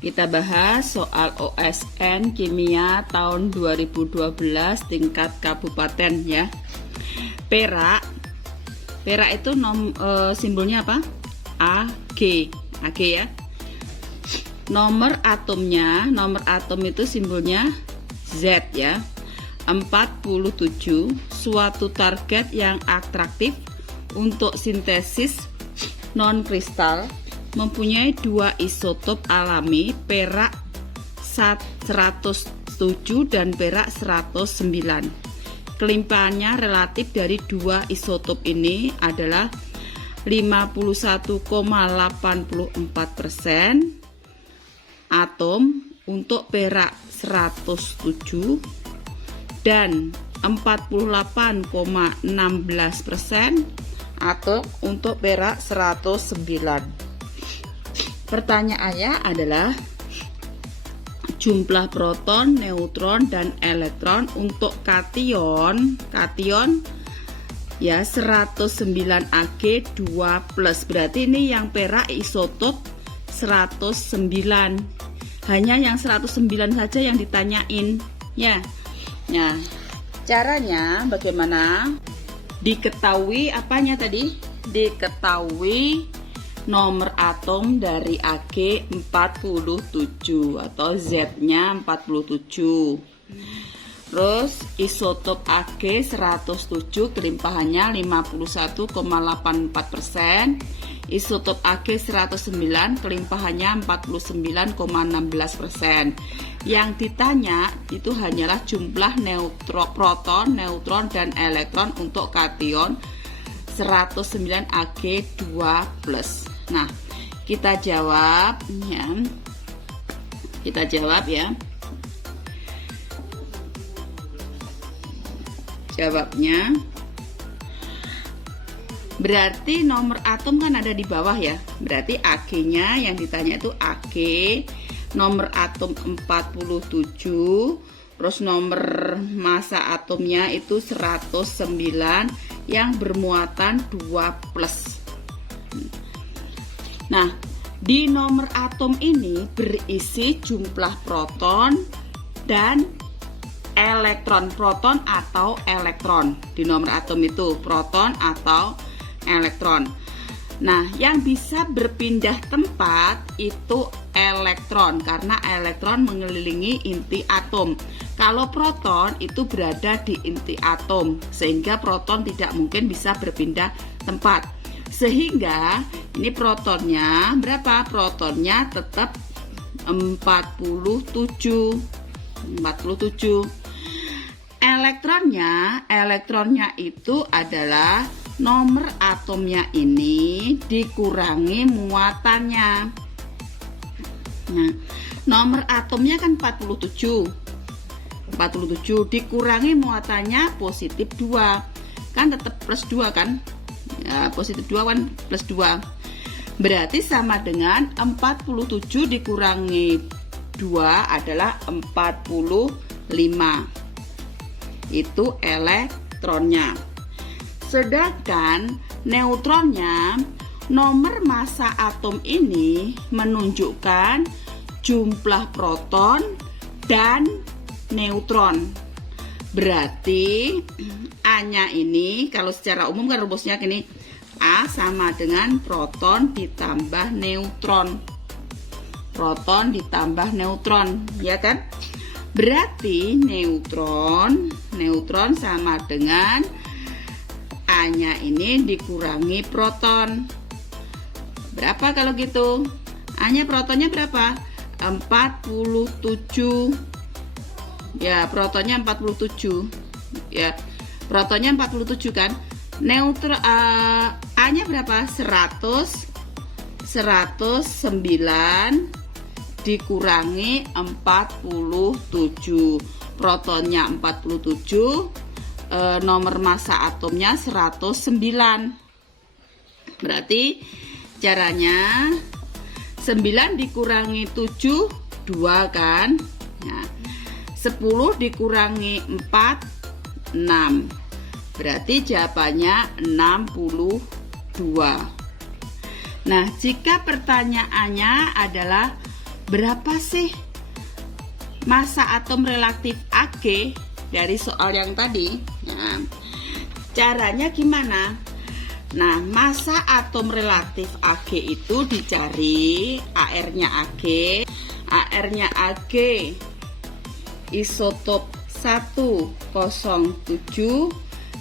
Kita bahas soal OSN Kimia tahun 2012 tingkat kabupaten ya. Perak. Perak itu simbolnya apa? Ag. Ag ya. Nomor atom itu simbolnya Z ya. 47, suatu target yang atraktif untuk sintesis non-kristal, mempunyai dua isotop alami, perak 107 dan perak 109. Kelimpahannya relatif dari dua isotop ini adalah 51,84% atom untuk perak 107 dan 48,16% atom untuk perak 109. Pertanyaannya adalah jumlah proton, neutron, dan elektron untuk kation ya 109 Ag 2+. Berarti ini yang perak isotop 109. Hanya yang 109 saja yang ditanyain ya. Nah, caranya bagaimana? Diketahui apanya tadi? Diketahui nomor atom dari Ag 47 atau Z-nya 47. Terus isotop Ag 107 kelimpahannya 51,84%. Isotop Ag 109 kelimpahannya 49,16%. Yang ditanya itu hanyalah jumlah proton, neutron, dan elektron untuk kation 109 Ag 2+. Nah, kita jawab ya. Kita jawab ya. Jawabnya berarti nomor atom kan ada di bawah ya. Berarti Ag-nya yang ditanya itu Ag nomor atom 47, terus nomor massa atomnya itu 109 yang bermuatan 2+. Nah, di nomor atom ini berisi jumlah proton dan elektron. Proton atau elektron. Di nomor atom itu proton atau elektron. Nah, yang bisa berpindah tempat itu elektron karena elektron mengelilingi inti atom. Kalau proton itu berada di inti atom sehingga proton tidak mungkin bisa berpindah tempat. Sehingga ini protonnya berapa? Protonnya tetap 47. Elektronnya itu adalah nomor atomnya ini dikurangi muatannya. Nah, nomor atomnya kan 47 dikurangi muatannya positif 2, kan tetap plus 2 kan ya, positif 2 kan plus 2, berarti sama dengan 47 dikurangi 2 adalah 45. Itu elektronnya. Sedangkan neutronnya, nomor massa atom ini menunjukkan jumlah proton dan neutron. Berarti A-nya ini kalau secara umum kan rumusnya gini, A sama dengan proton ditambah neutron. Proton ditambah neutron, ya kan? Berarti neutron sama dengan A-nya ini dikurangi proton. Berapa kalau gitu? A-nya protonnya berapa? 47. Ya, protonnya 47. Ya, protonnya 47 kan? A-nya berapa? 109 dikurangi 47. Protonnya 47, nomor massa atomnya 109. Berarti caranya 9 dikurangi 7 2 kan. Nah, 10 dikurangi 4 6. Berarti jawabannya 62. Nah, jika pertanyaannya adalah berapa sih massa atom reaktif Ag dari soal yang tadi? Nah, caranya gimana? Nah, massa atom reaktif Ag itu dicari AR-nya Ag. AR-nya Ag isotop 107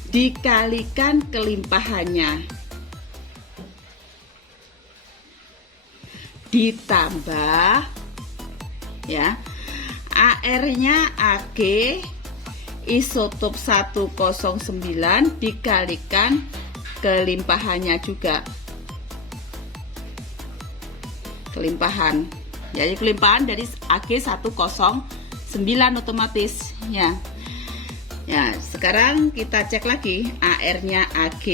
dikalikan kelimpahannya ditambah ya AR-nya Ag isotop 109 dikalikan kelimpahannya juga, kelimpahan. Jadi kelimpahan dari Ag 109 otomatis ya. Ya, sekarang kita cek lagi AR-nya Ag.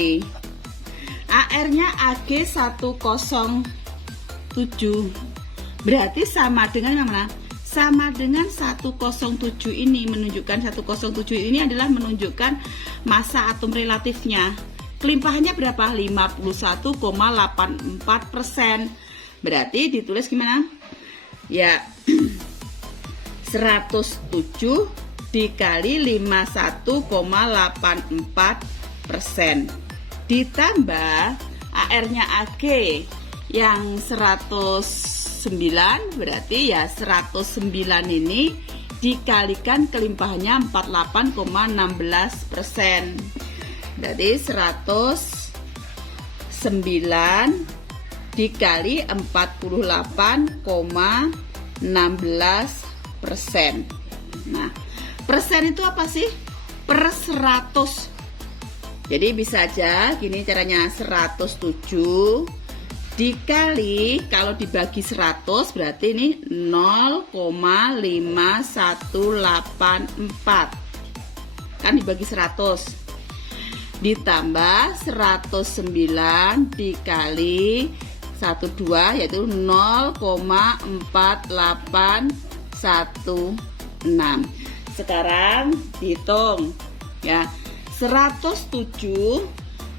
AR-nya Ag 107 berarti sama dengan mana? Sama dengan 107 ini, menunjukkan 107 ini adalah menunjukkan massa atom relatifnya. Kelimpahannya berapa? 51,84%. Berarti ditulis gimana? Ya, 107 dikali 51,84% ditambah AR-nya Ag yang 109, berarti ya 109 ini dikalikan kelimpahannya 48,16%. Berarti 109 dikali 48,16%. Nah, persen itu apa sih? Per 100. Jadi bisa aja gini caranya, 107 dikali, kalau dibagi 100 berarti ini 0,5184. Kan dibagi 100 ditambah 109 dikali 12 yaitu 0,4816. Sekarang dihitung ya, 107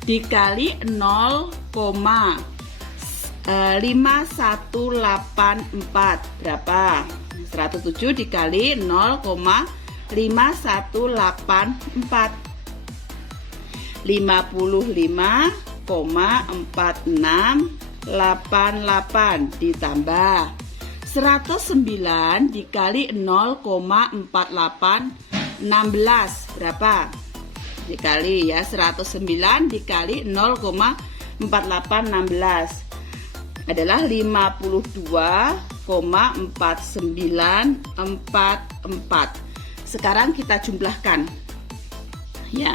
dikali 0,5184 berapa? 107 dikali 0,5184 55,4688 ditambah 109 dikali 0,4816 berapa? Dikali ya, 109 dikali 0,4816 adalah 52,4944. Sekarang kita jumlahkan ya.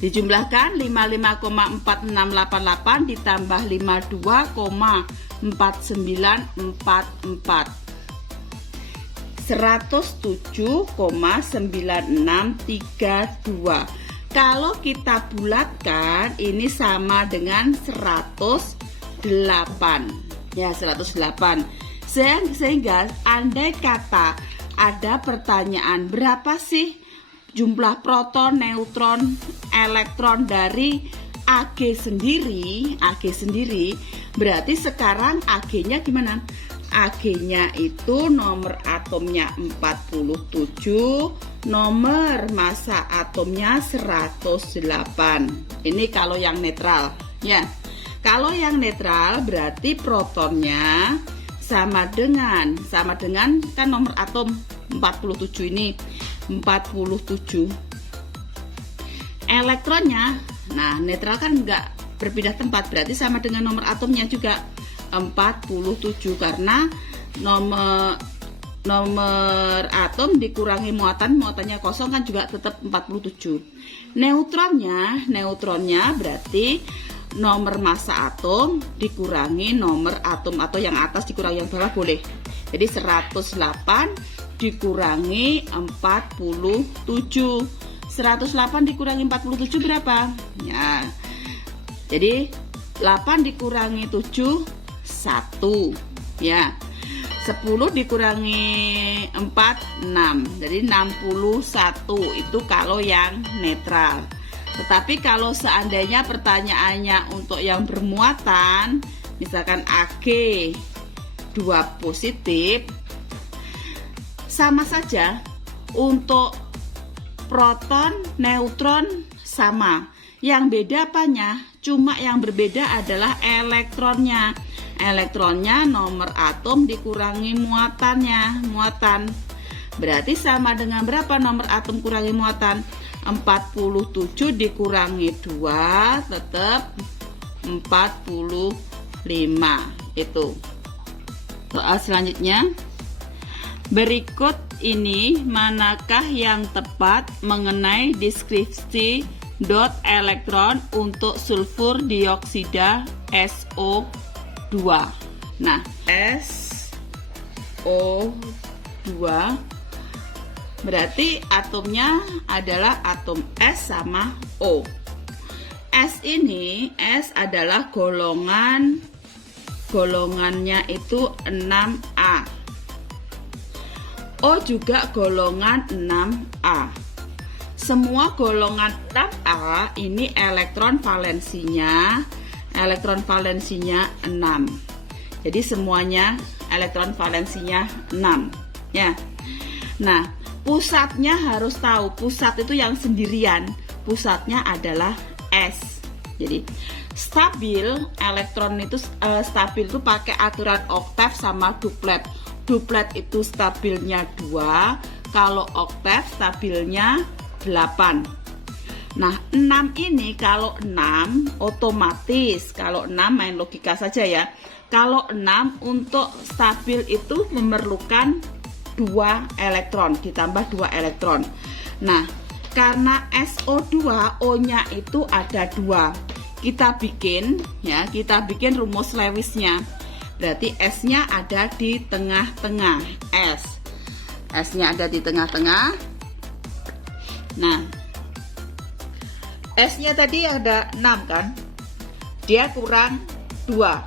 Dijumlahkan 55,4688 ditambah 52,4944 107,9632. Kalau kita bulatkan ini sama dengan 108 ya, 108. Sehingga andai kata ada pertanyaan berapa sih jumlah proton, neutron, elektron dari Ag sendiri, berarti sekarang Ag-nya gimana? Ag-nya itu nomor atomnya 47, nomor massa atomnya 108. Ini kalau yang netral ya. Kalau yang netral berarti protonnya sama dengan kan nomor atom 47 ini 47. Elektronnya, nah netral kan enggak berpindah tempat, berarti sama dengan nomor atomnya juga 47 karena nomor atom dikurangi muatannya kosong kan juga tetap 47. Neutronnya berarti nomor massa atom dikurangi nomor atom, atau yang atas dikurangi yang bawah boleh. Jadi 108 dikurangi 47. 108 dikurangi 47 berapa? Ya. Jadi 8 dikurangi 7 1 ya. 10 dikurangi 4 6. Jadi 61 itu kalau yang netral. Tetapi kalau seandainya pertanyaannya untuk yang bermuatan, misalkan Ag 2 positif, sama saja untuk proton, neutron sama. Yang beda apanya? Cuma yang berbeda adalah elektronnya. Elektronnya nomor atom dikurangi muatannya, muatan. Berarti sama dengan berapa nomor atom kurangi muatan? 47 dikurangi 2 tetap 45. Itu. Soal selanjutnya. Berikut ini manakah yang tepat mengenai deskripsi dot elektron untuk sulfur dioksida SO2. Nah, SO2 berarti atomnya adalah atom S sama O. S adalah golongannya itu 6A. O juga golongan 6A. Semua golongan 6A ini elektron valensinya 6. Jadi semuanya elektron valensinya 6 ya. Nah, pusatnya harus tahu, pusat itu yang sendirian, pusatnya adalah S. Jadi stabil elektron itu stabil itu pakai aturan oktav sama duplet. Duplet itu stabilnya 2, kalau oktav stabilnya 8. Nah, 6 ini kalau 6 otomatis, kalau 6 main logika saja ya. Kalau 6 untuk stabil itu memerlukan 2 elektron, ditambah 2 elektron. Nah, karena SO2 O-nya itu ada 2. Kita bikin rumus Lewisnya. Berarti S-nya ada di tengah-tengah. S-nya ada di tengah-tengah. Nah, S-nya tadi ada 6 kan? Dia kurang 2.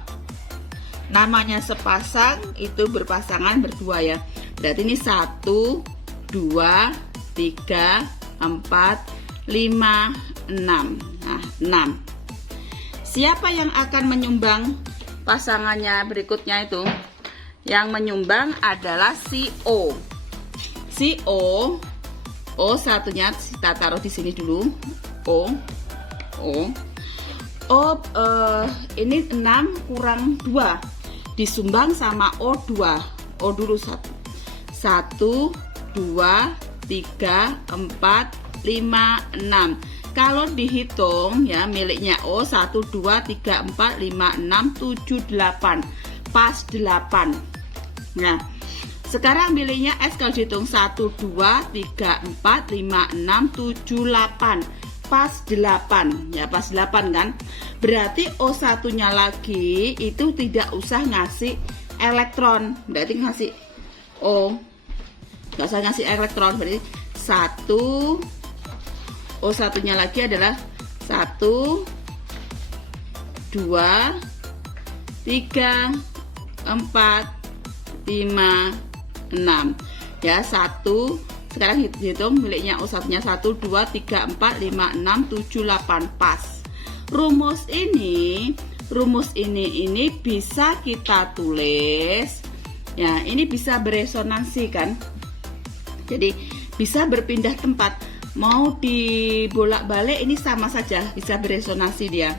Namanya sepasang itu berpasangan berdua ya. Berarti ini 1, 2, 3, 4, 5, 6. Nah, 6. Siapa yang akan menyumbang pasangannya berikutnya itu? Yang menyumbang adalah si O. Si O satunya kita taruh di sini dulu. Ini 6 kurang 2 disumbang sama O2. O dulu 1, 2, 3, 4, 5, 6. Kalau dihitung ya miliknya O 1, 2, 3, 4, 5, 6, 7, 8. Pas 8. Nah, sekarang miliknya S kalau dihitung 1, 2, 3, 4, 5, 6, 7, 8. Pas 8. Ya pas 8 kan. Berarti O1 nya lagi itu tidak usah ngasih elektron. Berarti ngasih O. Nggak usah ngasih elektron. Berarti 1. O1 nya lagi adalah 1, 2, 3, 4, 5, 6. Ya, 1. Sekarang hitung miliknya O1 nya 1, 2, 3, 4, 5, 6, 7, 8. Pas. Rumus ini bisa kita tulis. Ya, ini bisa beresonansi kan? Jadi bisa berpindah tempat. Mau dibolak-balik ini sama saja, bisa beresonansi dia.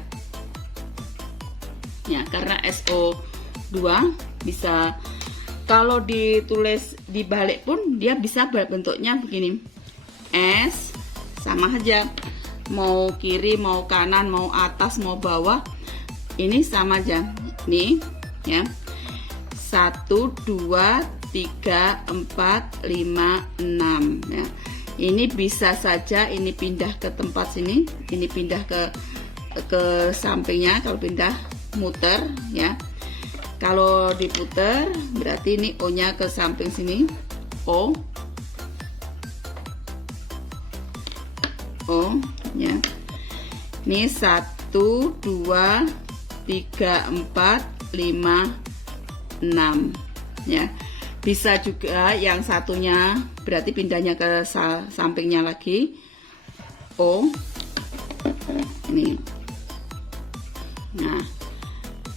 Ya, karena SO2 bisa kalau ditulis dibalik pun dia bisa bentuknya begini. S sama aja. Mau kiri, mau kanan, mau atas, mau bawah. Ini sama aja. Nih, ya. 1, 2, 3, 4, 5, 6 ya. Ini bisa saja ini pindah ke tempat sini, ini pindah ke sampingnya. Kalau pindah muter ya. Kalau diputer berarti ini O-nya ke samping sini. O ya. Ini 1, 2, 3, 4, 5, 6 ya. Bisa juga yang satunya berarti pindahnya ke sampingnya lagi. O ini. Nah,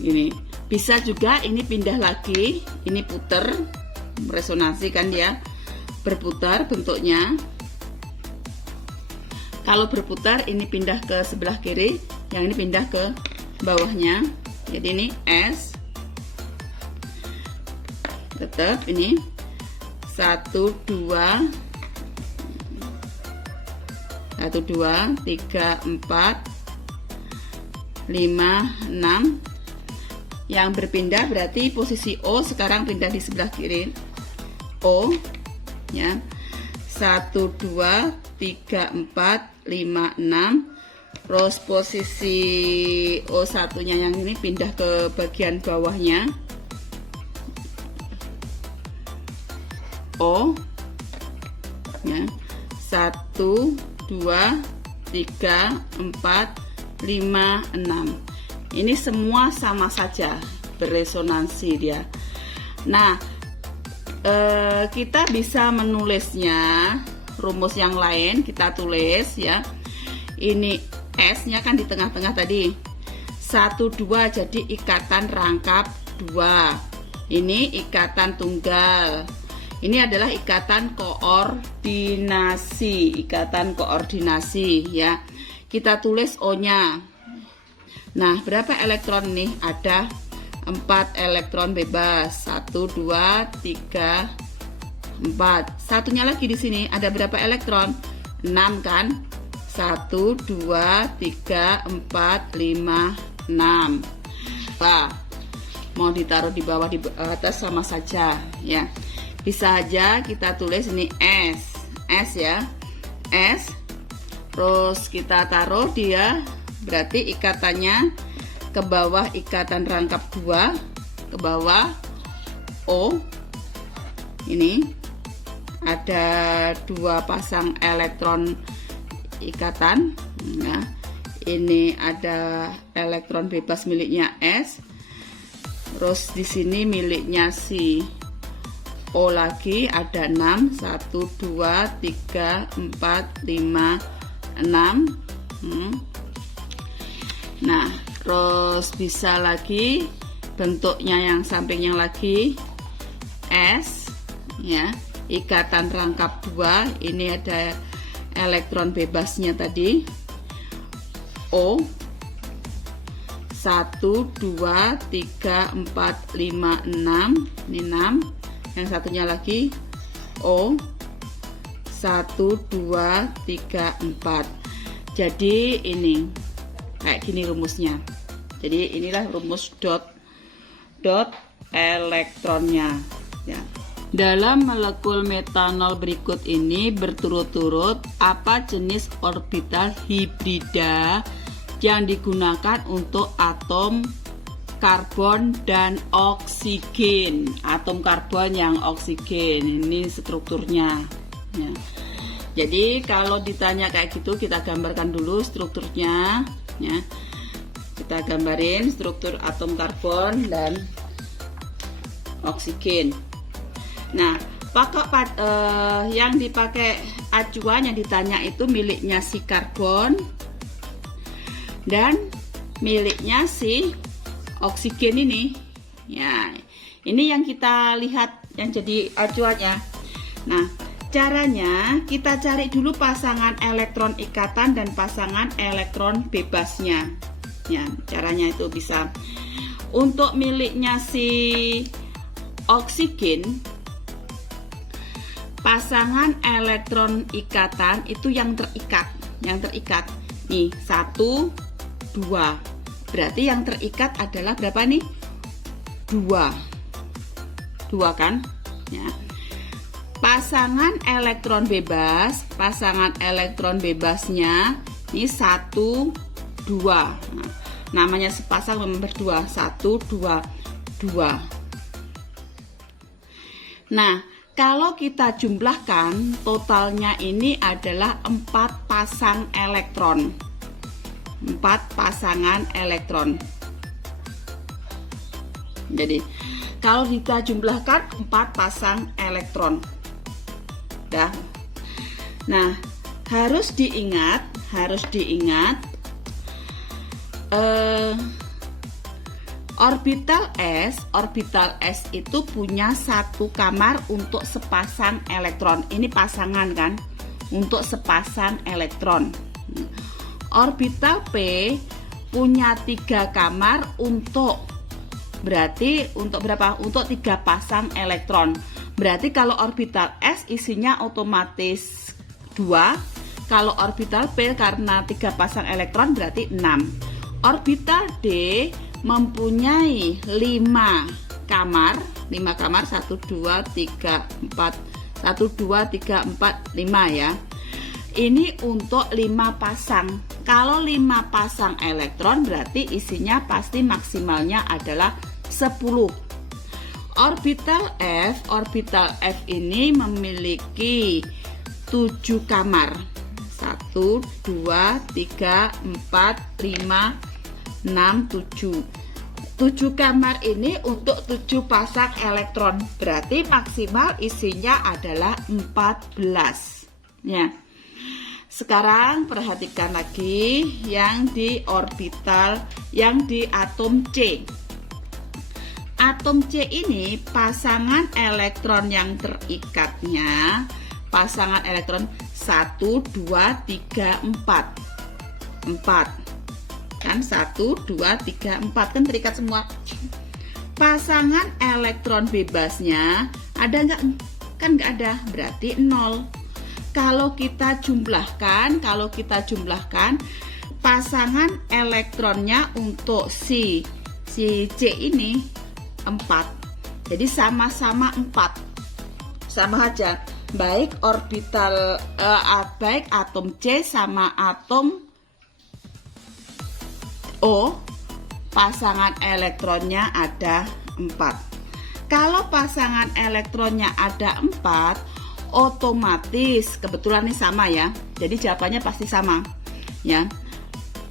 ini bisa juga ini pindah lagi, ini puter resonansi kan dia. berputar bentuknya. Kalau berputar ini pindah ke sebelah kiri, yang ini pindah ke bawahnya. Jadi ini S. Tetap ini 1 2 3 4 5 6. Yang berpindah berarti posisi O sekarang pindah di sebelah kiri. O ya. 1 2 3 4 5 6. Terus posisi O satunya yang ini pindah ke bagian bawahnya. O ya. 1 2 3 4 5 6. Ini semua sama saja beresonansi dia. Nah, kita bisa menulisnya rumus yang lain, kita tulis ya. Ini S-nya kan di tengah-tengah tadi. 1 2 jadi ikatan rangkap 2. Ini ikatan tunggal. Ini adalah ikatan koordinasi, ya. Kita tulis O-nya. Nah, berapa elektron nih? Ada 4 elektron bebas. 1 2 3 4. Satunya lagi di sini ada berapa elektron? 6 kan? 1 2 3 4 5 6. Nah, mau ditaruh di bawah di atas sama saja ya. Bisa aja kita tulis ini S ya. S. Terus kita taruh dia, berarti ikatannya ke bawah ikatan rangkap 2, ke bawah O. Ini ada 2 pasang elektron ikatan. Nah, ini ada elektron bebas miliknya S. Terus di sini miliknya si O lagi ada 6. 1 2 3 4 5 6. Nah, terus bisa lagi bentuknya yang sampingnya lagi S ya, ikatan rangkap 2. Ini ada elektron bebasnya tadi O. 1 2 3 4 5 6. Ini 6. Yang satunya lagi O. 1 2 3 4. Jadi ini kayak gini rumusnya. Jadi inilah rumus dot elektronnya ya. Dalam molekul metanol berikut ini berturut-turut apa jenis orbital hibrida yang digunakan untuk atom karbon dan oksigen. Atom karbon yang oksigen, ini strukturnya ya. Jadi kalau ditanya kayak gitu, kita gambarkan dulu strukturnya ya. Kita gambarin struktur atom karbon dan oksigen. Nah, yang dipakai acuan yang ditanya itu miliknya si karbon dan miliknya si oksigen ini. Ya, ini yang kita lihat yang jadi acuannya. Nah, caranya kita cari dulu pasangan elektron ikatan dan pasangan elektron bebasnya. Ya, caranya itu bisa. Untuk miliknya si oksigen, pasangan elektron ikatan itu yang terikat. Nih, 1 2. Berarti yang terikat adalah berapa nih? 2 kan? Ya. Pasangan elektron bebasnya ini 1 2. Nah, namanya sepasang memang berdua. 1 2 2. Nah, kalau kita jumlahkan totalnya ini adalah 4 pasang elektron. 4 pasangan elektron. Jadi kalau kita jumlahkan 4 pasang elektron. Dah. Nah, harus diingat Orbital S itu punya satu kamar untuk sepasang elektron. Ini pasangan kan, untuk sepasang elektron. Orbital P punya 3 kamar untuk, berarti untuk berapa? Untuk 3 pasang elektron. Berarti kalau orbital S isinya otomatis 2. Kalau orbital P karena 3 pasang elektron berarti 6. Orbital D mempunyai 5 kamar, 1 2 3 4 1 2 3 4 5 ya. Ini untuk 5 pasang. Kalau 5 pasang elektron berarti isinya pasti maksimalnya adalah 10. Orbital F ini memiliki 7 kamar. 1 2 3 4 5 6 7. 7 kamar ini untuk 7 pasang elektron. Berarti maksimal isinya adalah 14. Ya. Sekarang perhatikan lagi yang di orbital, yang di atom C. Atom C ini pasangan elektron yang terikatnya, pasangan elektron 1 2 3 4. 4. Kan 1 2 3 4 kan terikat semua. Pasangan elektron bebasnya ada nggak? Kan nggak ada, berarti 0. Kalau kita jumlahkan pasangan elektronnya untuk si C ini 4. Jadi sama-sama 4. Sama aja. Baik orbital baik atom C sama atom O, pasangan elektronnya ada 4. Kalau pasangan elektronnya ada 4, otomatis kebetulan ini sama ya. Jadi jawabannya pasti sama ya.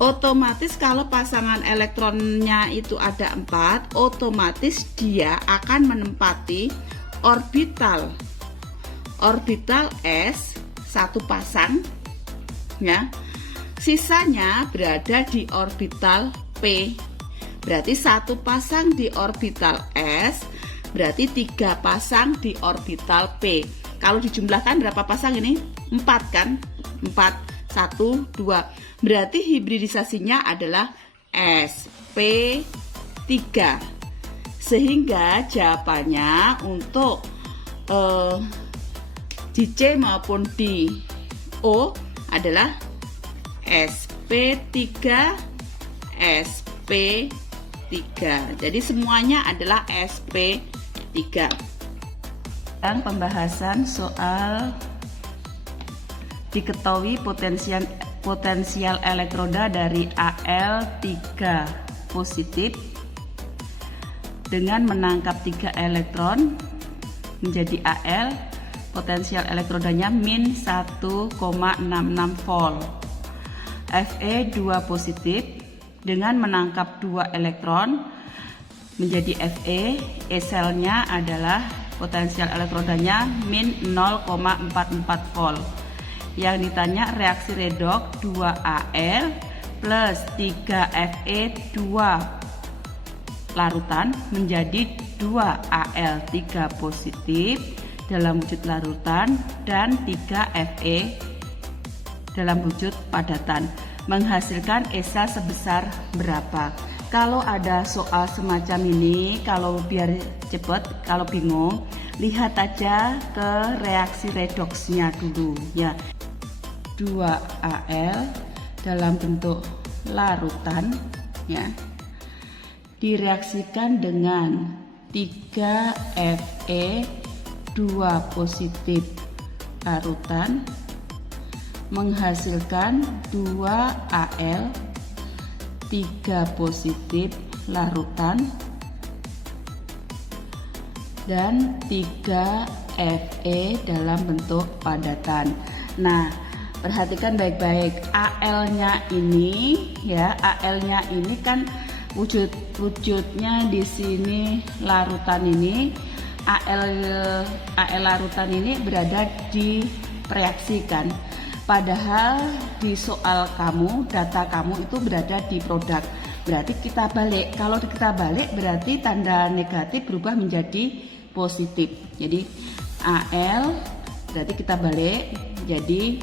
Otomatis kalau pasangan elektronnya itu ada 4, otomatis dia akan menempati orbital S satu pasang ya. Sisanya berada di orbital P. Berarti satu pasang di orbital S, berarti 3 pasang di orbital P. Kalau dijumlahkan berapa pasang ini? 4 kan? 4, 1, 2. Berarti hibridisasinya adalah sp3. Sehingga jawabannya untuk di C maupun di O adalah sp3, sp3. Jadi semuanya adalah sp3. Dan pembahasan soal diketahui potensial elektroda dari Al3 positif dengan menangkap 3 elektron menjadi Al, potensial elektrodanya min 1,66 volt. Fe 2 positif dengan menangkap 2 elektron menjadi Fe, selnya adalah potensial elektrodanya min 0,44 volt. Yang ditanya reaksi redoks 2Al plus 3Fe 2 larutan menjadi 2Al3 positif dalam wujud larutan dan 3Fe dalam wujud padatan, menghasilkan ESA sebesar berapa. Kalau ada soal semacam ini, kalau biar cepet, kalau bingung, lihat aja ke reaksi redoksnya dulu ya. 2Al dalam bentuk larutan ya, direaksikan dengan 3Fe 2 positif larutan menghasilkan 2Al 3 positif larutan dan 3Fe dalam bentuk padatan. Nah, perhatikan baik-baik, Al-nya ini ya, Al-nya ini kan wujudnya di sini larutan ini, Al larutan ini berada di reaksikan. Padahal di soal kamu, data kamu itu berada di produk. berarti kita balik. Kalau kita balik berarti tanda negatif berubah menjadi positif. Jadi Al berarti kita balik jadi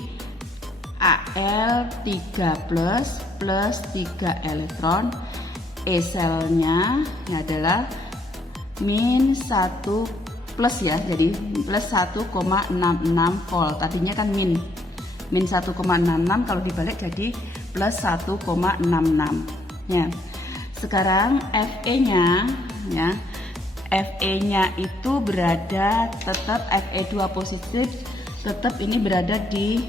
Al 3 plus 3 elektron. E selnya adalah min 1 plus ya, jadi plus 1,66 volt. Tadinya kan min 1,66, kalau dibalik jadi plus 1,66 ya. Sekarang Fe-nya ya, Fe-nya itu berada tetap Fe2 positif, tetap ini berada di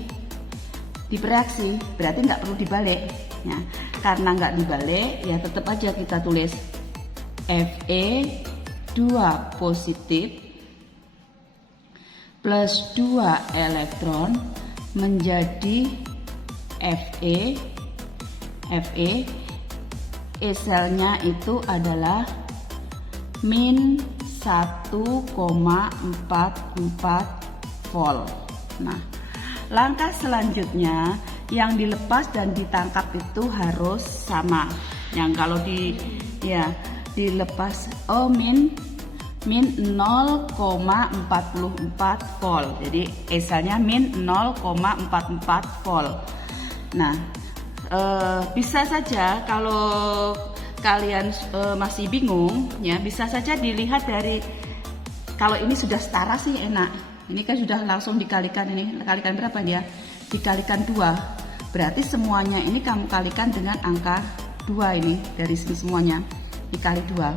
reaksi, berarti nggak perlu dibalik ya. Karena nggak dibalik ya, tetap aja kita tulis Fe2 positif plus 2 elektron menjadi Fe. E selnya itu adalah min 1,44 volt. Nah, langkah selanjutnya yang dilepas dan ditangkap itu harus sama. Yang kalau dilepas min 0,44 volt. Jadi E selnya min 0,44 volt. Nah, bisa saja kalau kalian masih bingung ya, bisa saja dilihat dari, kalau ini sudah setara sih enak. Ini kan sudah langsung dikalikan, ini kalikan berapa dia? Dikalikan 2. Berarti semuanya ini kamu kalikan dengan angka 2 ini, dari sini semuanya dikali 2.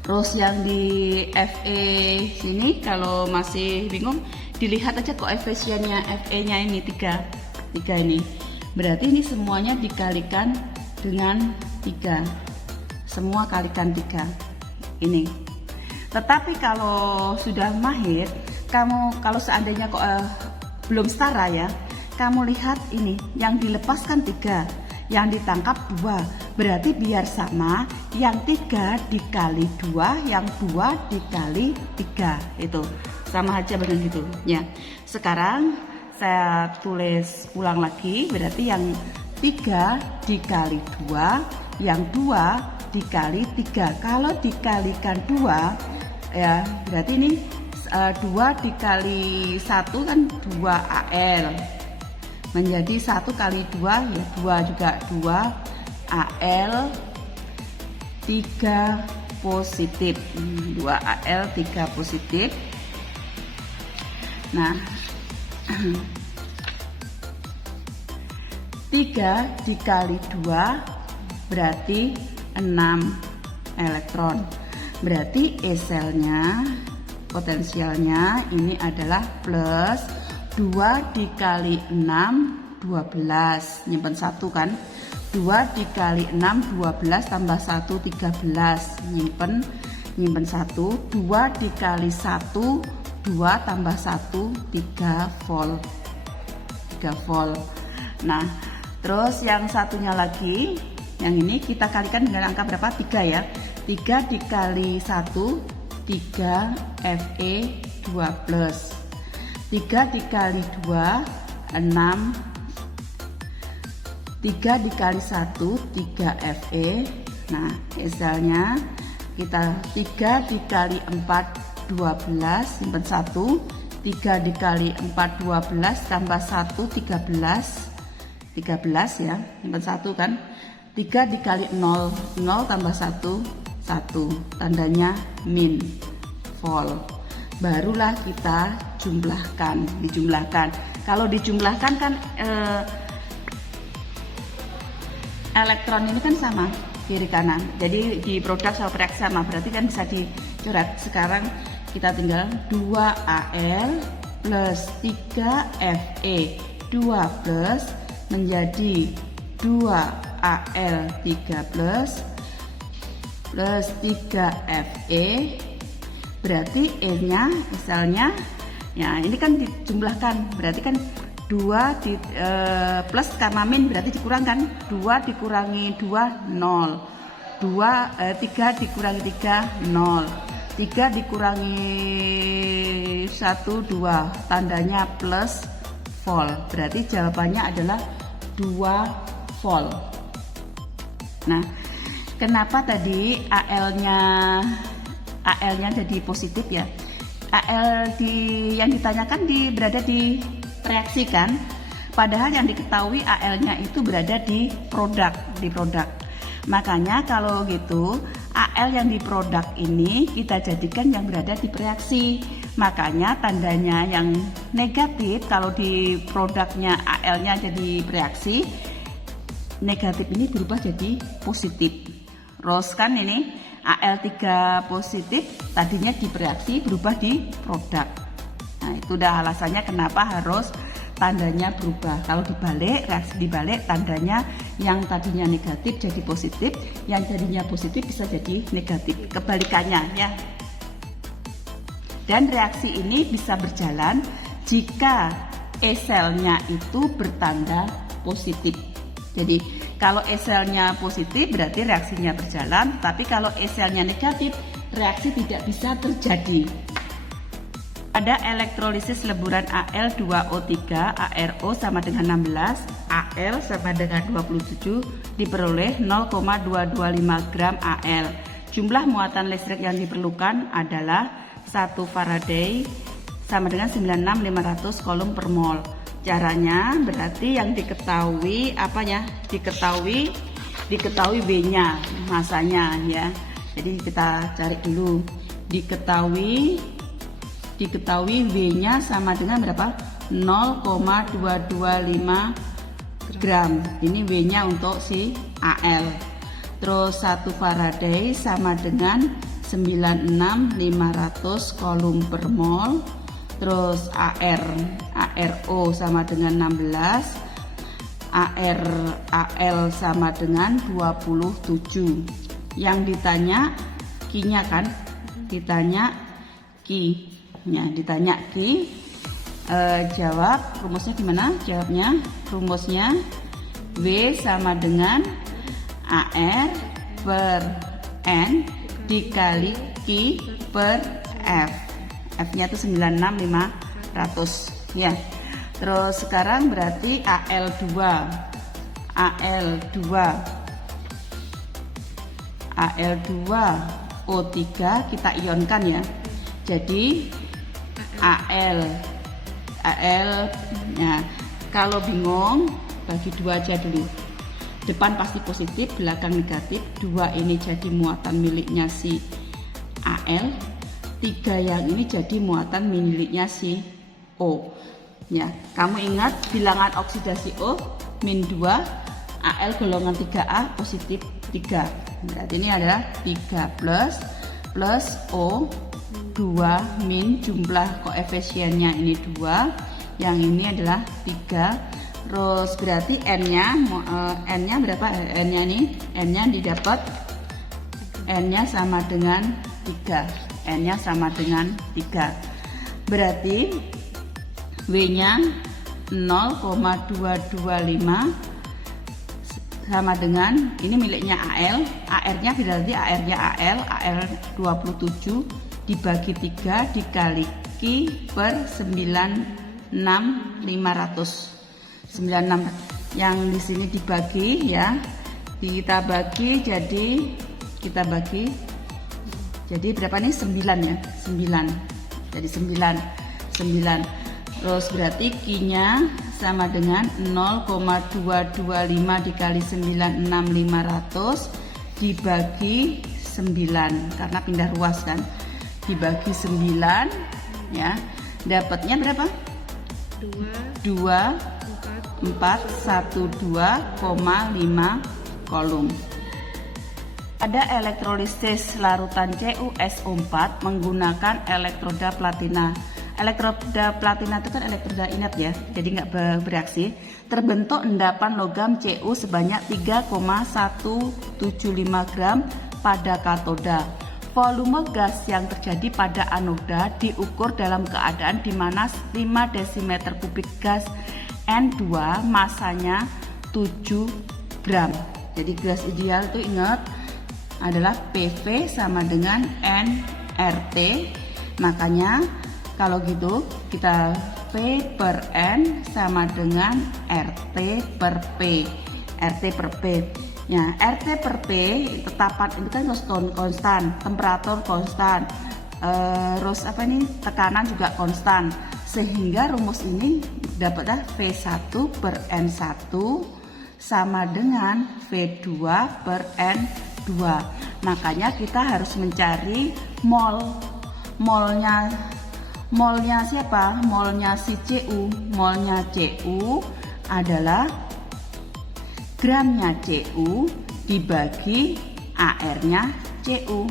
Terus yang di Fe sini kalau masih bingung, dilihat aja koefisiennya Fe-nya ini 3 ini. Berarti ini semuanya dikalikan dengan 3. Semua kalikan 3 ini. Tetapi kalau sudah mahir, kamu kalau seandainya kok belum setara ya, kamu lihat ini yang dilepaskan 3, yang ditangkap 2. Berarti biar sama, yang 3 dikali 2, yang 2 dikali 3, itu sama aja dengan gitu ya. Sekarang saya tulis ulang lagi, berarti yang 3 dikali 2, yang 2 dikali 3. Kalau dikalikan 2 ya, berarti ini 2 dikali 1 kan 2 Al, menjadi 1 kali 2 ya 2 juga 2 Al 3 positif, 2 Al 3 positif. Nah, 3 dikali 2 berarti 6 elektron. Berarti E selnya potensialnya ini adalah plus 2 dikali 6 12, nyimpen 1 kan, 2 dikali 6 12 tambah 1 13, nyimpen 1, 2 dikali 1 2 tambah 1 3 volt. Nah, terus yang satunya lagi, yang ini kita kalikan dengan angka berapa? 3 ya. 3 dikali 1 3 Fe2 plus, 3 dikali 2 6, 3 dikali 1 3 Fe. Nah, misalnya kita 3 dikali 4 12, simpan 1, 3 dikali 4 12 tambah 1 13 ya, simpan 1 kan, 3 dikali 0 tambah 1 1, tandanya min volt. Barulah kita dijumlahkan. Kalau dijumlahkan kan elektron ini kan sama kiri kanan, jadi di produk sama reaksi sama, berarti kan bisa dicoret. Sekarang kita tinggal 2Al plus 3Fe2 plus menjadi 2Al3 plus 3Fe. Berarti E nya misalnya ya, ini kan dijumlahkan, berarti kan 2 plus karena min berarti dikurangkan, 2 dikurangi 2 0, 3 dikurangi 3 0, 3 dikurangi 1 2, tandanya plus volt. Berarti jawabannya adalah 2 volt. Nah, kenapa tadi AL-nya jadi positif ya? AL yang ditanyakan berada di reaksi kan? Padahal yang diketahui AL-nya itu berada di produk. Makanya kalau gitu AL yang di produk ini kita jadikan yang berada di reaksi. Makanya tandanya yang negatif kalau di produknya AL-nya jadi reaksi, negatif ini berubah jadi positif. Terus kan ini AL3 positif tadinya di reaksi berubah di produk. Nah, itu udah alasannya kenapa harus tandanya berubah. Kalau reaksi dibalik, tandanya yang tadinya negatif jadi positif, yang tadinya positif bisa jadi negatif, kebalikannya ya. Dan reaksi ini bisa berjalan jika E-selnya itu bertanda positif. Jadi kalau E-selnya positif berarti reaksinya berjalan, tapi kalau E-selnya negatif, reaksi tidak bisa terjadi. Pada elektrolisis leburan Al2O3, ARO sama dengan 16, Al sama dengan 27, diperoleh 0,225 gram Al. Jumlah muatan listrik yang diperlukan adalah 1 Faraday sama dengan 96.500 coulomb per mol. Caranya berarti yang diketahui apanya? Diketahui W-nya, masanya ya. Jadi kita cari dulu. Diketahui W-nya sama dengan berapa? 0,225 gram. Ini W-nya untuk si Al. Terus 1 Faraday sama dengan 96.500 coulomb per mol. Terus ARO sama dengan 16, AL sama dengan 27. Yang ditanya Q-nya kan? Ditanya Q. Ya, ditanya Q. Jawab rumusnya gimana? Jawabnya rumusnya W sama dengan AR per N dikali Q per F. F-nya itu 96.500 ya. Terus sekarang berarti Al2O3 kita ionkan ya. Jadi Al ya, kalau bingung bagi 2 aja dulu. Depan pasti positif, belakang negatif. 2 ini jadi muatan miliknya si Al, 3 yang ini jadi muatan miliknya si O. Ya, kamu ingat bilangan oksidasi O min 2, Al golongan 3A positif 3. Berarti ini adalah 3 plus O 2 min jumlah koefisiennya ini 2, yang ini adalah 3. Terus berarti N-nya berapa? N-nya nih, N-nya didapat, N-nya sama dengan 3. N-nya sama dengan 3. Berarti W-nya 0,225 sama dengan, ini miliknya Al, AR-nya berarti AR-nya Al 27 dibagi 3 dikali Q per 96.500. 96 yang di sini dibagi ya, kita bagi jadi berapa nih? 9 ya, 9. Jadi 9. Terus berarti Q-nya sama dengan 0,225 dikali 96.500 dibagi 9, karena pindah ruas kan, dibagi 9 ya, dapatnya berapa? 2412,5 coulomb. Ada elektrolisis larutan CuSO4 menggunakan elektroda platina. Elektroda platina itu kan elektroda inert ya, jadi nggak bereaksi. Terbentuk endapan logam Cu sebanyak 3,175 gram pada katoda. Volume gas yang terjadi pada anoda diukur dalam keadaan di mana 5 desimeter kubik gas N2 masanya 7 gram. Jadi gas ideal itu ingat adalah PV sama dengan nRT. Makanya kalau gitu kita P per N sama dengan RT per P. RT per P. Ya, RT per P tetapan itu kan konstan, temperatur konstan, terus tekanan juga konstan, sehingga rumus ini dapatlah V1 per N1 sama dengan V2 per N2. Makanya kita harus mencari molnya siapa? Molnya si CU. Molnya CU adalah gramnya CU dibagi AR-nya CU.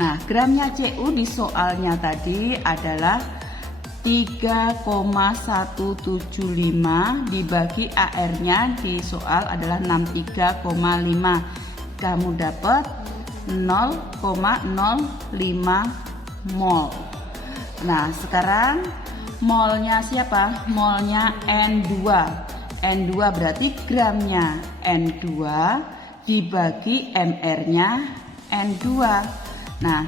Nah, gramnya CU di soalnya tadi adalah 3,175 dibagi AR-nya di soal adalah 63,5. Kamu dapat 0,05 mol. Nah, sekarang molnya siapa? Molnya N2. N2 berarti gramnya N2 dibagi mR-nya N2. Nah,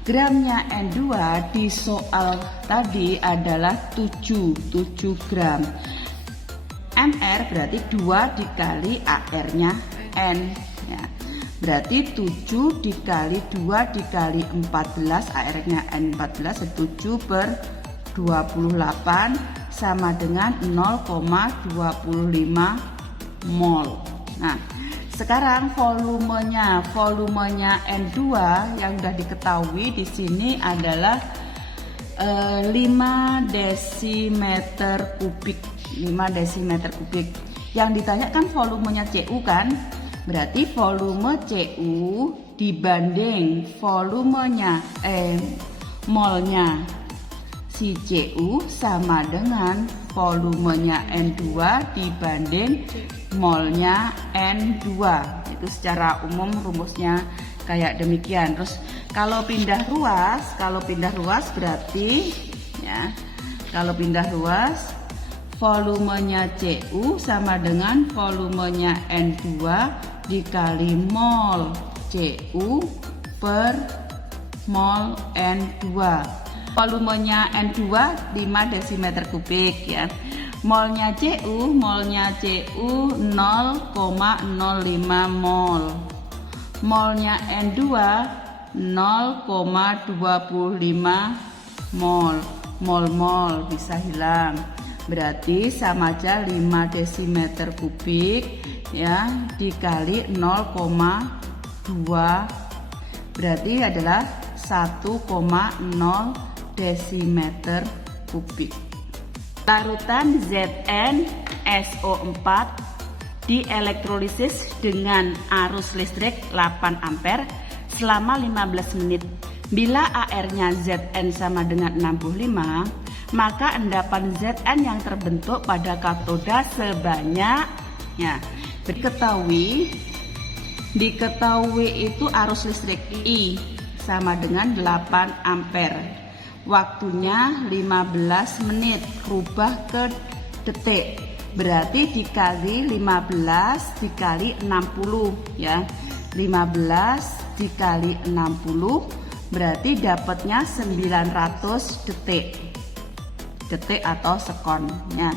gramnya N2 di soal tadi adalah 7 gram. mR berarti 2 dikali AR-nya N. Ya. Berarti 7 dikali 2 dikali 14, AR-nya N14, 7 per 28 sama dengan 0,25 mol. Nah, sekarang volumenya N2 yang sudah diketahui di sini adalah 5 desimeter kubik. Yang ditanyakan volumenya CU kan? Berarti volume CU dibanding volumenya molnya si CU sama dengan volumenya N2 dibanding molnya N2. Itu secara umum rumusnya kayak demikian. Terus kalau pindah ruas berarti ya, kalau pindah ruas volumenya CU sama dengan volumenya N2 dikali mol CU per mol N2. Volumenya N2 5 desimeter kubik ya. Molnya CU 0,05 mol. Molnya N2 0,25 mol. Mol bisa hilang. Berarti sama aja 5 desimeter kubik ya dikali 0,2 berarti adalah 1,0 desimeter kubik. Larutan ZnSO4 dielektrolisis dengan arus listrik 8 ampere selama 15 menit. Bila AR-nya Zn sama dengan 65, maka endapan Zn yang terbentuk pada katoda sebanyak diketahui itu arus listrik I sama dengan 8 ampere. Waktunya 15 menit, rubah ke detik. Berarti dikali 15 dikali 60 ya. 15 dikali 60 berarti dapatnya 900 detik. Detik atau sekon ya.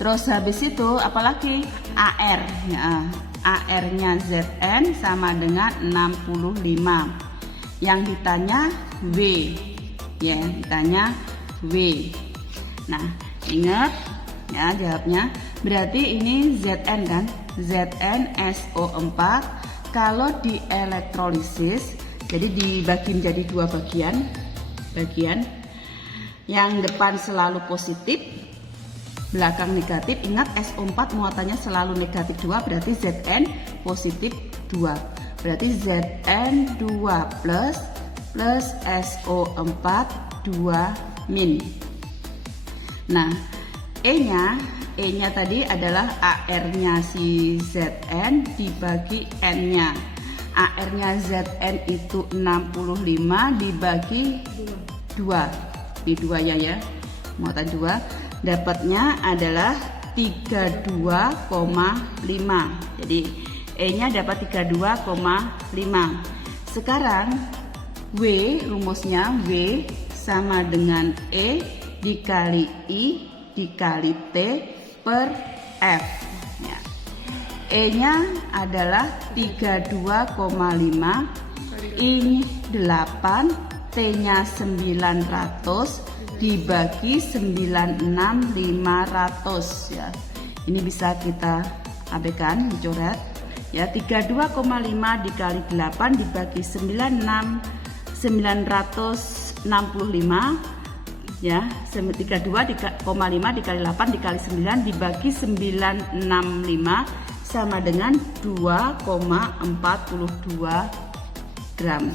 Terus habis itu apalagi AR ya. AR-nya Zn sama dengan 65. Yang ditanya W. Ya, ditanya W. Nah, ingat ya jawabnya. Berarti ini Zn kan? ZnSO4 kalau dielektrolisis jadi dibagi menjadi 2 bagian. Yang depan selalu positif, belakang negatif. Ingat SO4 muatannya selalu negatif 2, berarti Zn positif 2. Berarti Zn2 plus SO4 2 min. Nah, E-nya tadi adalah AR-nya si Zn dibagi N-nya. AR-nya Zn itu 65 dibagi 2. Di 2 ya. Muatan 2. Dapatnya adalah 32,5. Jadi E-nya dapat 32,5. Sekarang W, rumusnya W sama dengan E dikali I dikali T per F ya. E-nya adalah 32,5, ini 8, T-nya 900 dibagi 96.500 ya. Ini bisa kita abaikan, dicoret ya. 32,5 dikali 8 dibagi 965 ya. 32,5 dikali 8 dikali 9 dibagi 965 sama dengan 2,42 gram.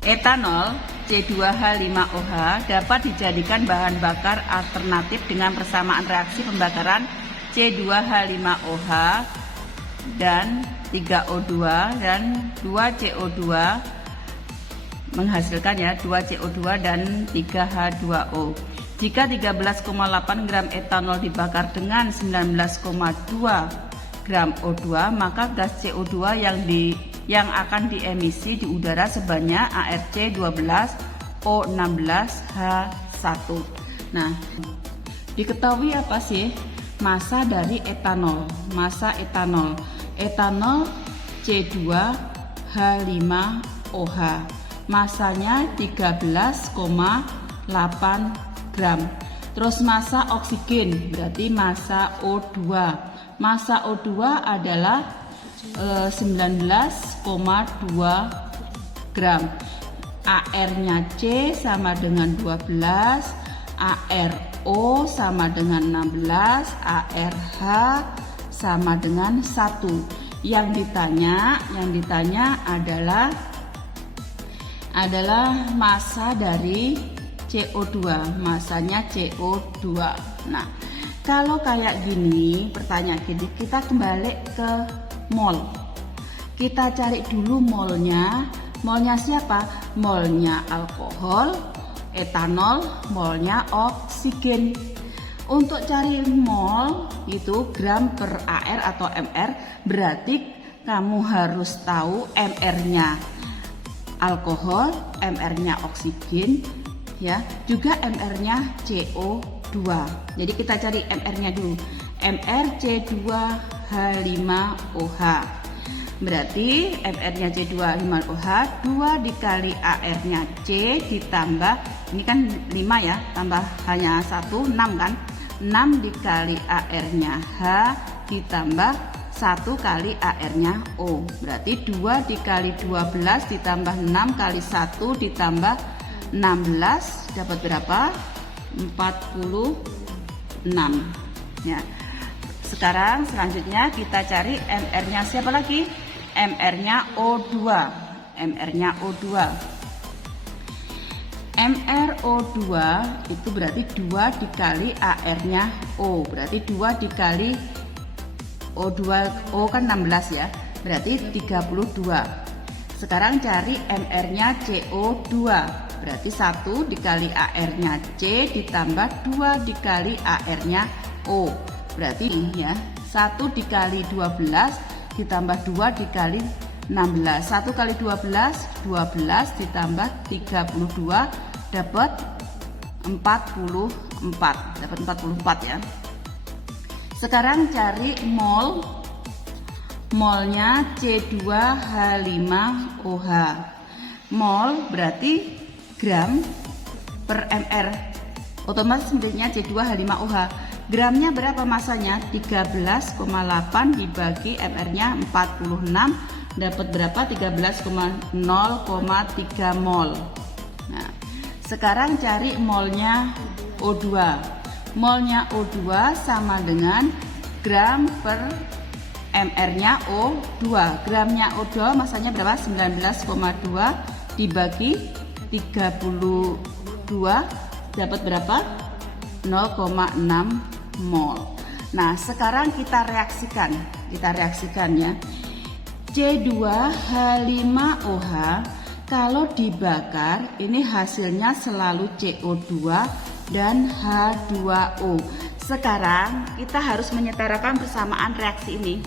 Etanol C2H5OH dapat dijadikan bahan bakar alternatif dengan persamaan reaksi pembakaran C2H5OH dan 3O2 dan 2CO2 menghasilkan ya 2CO2 dan 3H2O. Jika 13,8 gram etanol dibakar dengan 19,2 gram O2, maka gas CO2 yang akan diemisi di udara sebanyak ARC12O16H1. Nah, diketahui apa sih massa dari etanol? Massa etanol C2H5OH, massanya 13,8 gram. Terus massa oksigen berarti massa O2. Massa O2 adalah 19,2 gram. AR-nya C sama dengan 12, ARO sama dengan 16, ARH sama dengan 1. Yang ditanya adalah massa dari CO2, massanya CO2. Nah, kalau kayak gini, pertanyaan gini, kita kembali ke mol. Kita cari dulu molnya. Molnya siapa? Molnya alkohol, etanol, molnya oksigen. Untuk cari mol itu gram per AR atau MR, berarti kamu harus tahu MR-nya alkohol, MR-nya oksigen, ya, juga MR-nya CO2. Jadi kita cari MR-nya dulu. MR C2H5OH. Berarti MR-nya C2H5OH 2 dikali AR-nya C ditambah, ini kan 5 ya, tambah hanya 1, 6 kan. 6 dikali AR-nya H ditambah 1 kali AR-nya O. Berarti 2 dikali 12 ditambah 6 kali 1 ditambah 16 dapat berapa? 46 ya. Sekarang selanjutnya kita cari MR-nya siapa lagi? MR-nya O2. MR-nya O2. MrO2 itu berarti 2 dikali AR-nya O. Berarti 2 dikali O2, O kan 16 ya. Berarti 32. Sekarang cari MR-nya CO2. Berarti 1 dikali AR-nya C ditambah 2 dikali AR-nya O. Berarti ya 1 dikali 12 ditambah 2 dikali 16. 1 kali 12 ditambah 32 dapat 44. Dapat 44 ya. Sekarang cari mol. Molnya C2H5OH. Mol berarti gram per mr. Otomatis menjadinya C2H5OH. Gramnya berapa masanya? 13,8 dibagi mr-nya 46 dapat berapa? 13,0,3 mol. Nah, sekarang cari molnya O2. Molnya O2 sama dengan gram per mr-nya O2. Gramnya O2 masanya berapa? 19,2 dibagi 32 dapat berapa? 0,6 mol. Nah, sekarang kita reaksikan ya. C2H5OH kalau dibakar ini hasilnya selalu CO2 dan H2O. Sekarang kita harus menyetarakan persamaan reaksi ini.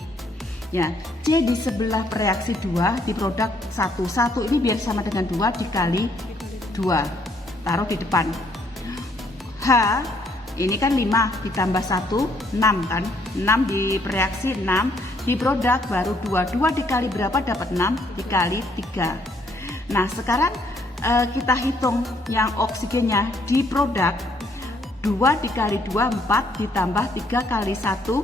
Ya, C di sebelah reaksi 2 di produk 1. 1 ini biar sama dengan 2 dikali 2. Taruh di depan. H ini kan 5 ditambah 1 6 kan, 6 di reaksi 6, di produk baru 2 dikali berapa dapat 6 dikali 3. Nah sekarang kita hitung yang oksigennya di produk, 2 dikali 2 4 ditambah 3 kali 1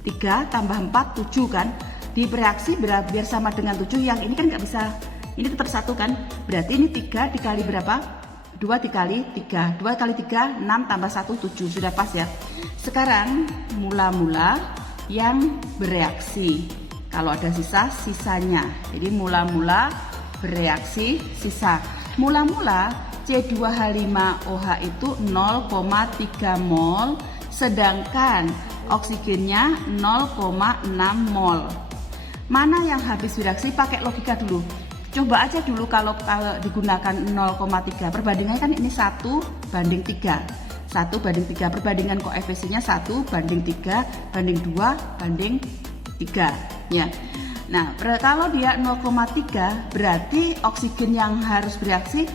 3 tambah 4 7 kan, di reaksi biar sama dengan 7, yang ini kan nggak bisa, ini tetap 1 kan, berarti ini 3 dikali berapa, 2 dikali 3, 2 kali 3 6 tambah 1 7, sudah pas ya. Sekarang mula-mula yang bereaksi, kalau ada sisa sisanya, jadi mula-mula bereaksi sisa. Mula-mula C2H5OH itu 0,3 mol, sedangkan oksigennya 0,6 mol. Mana yang habis bereaksi? Pakai logika dulu. Coba aja dulu kalau digunakan 0,3, perbandingannya kan ini 1 banding 3, 1 banding 3, perbandingan koefisiennya 1 banding 3 banding 2 banding 3 ya. Nah kalau dia 0,3 berarti oksigen yang harus bereaksi